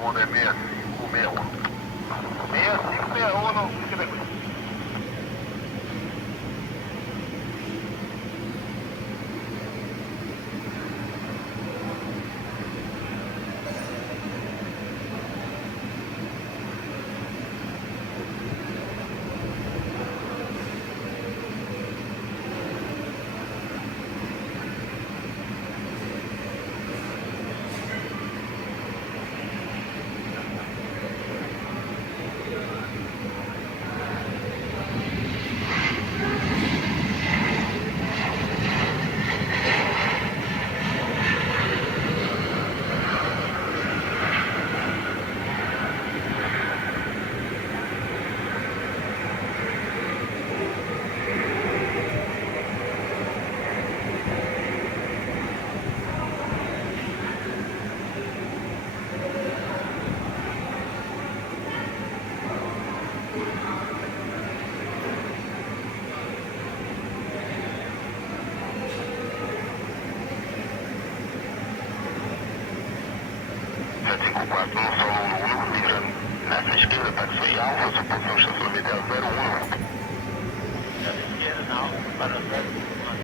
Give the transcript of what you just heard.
Responda é 6561. 6561, não fica tranquilo. Quatro, no solo 1, vira nessa esquerda, táxi alfa, sua posição estacionamento é 01. Esquerda, não, para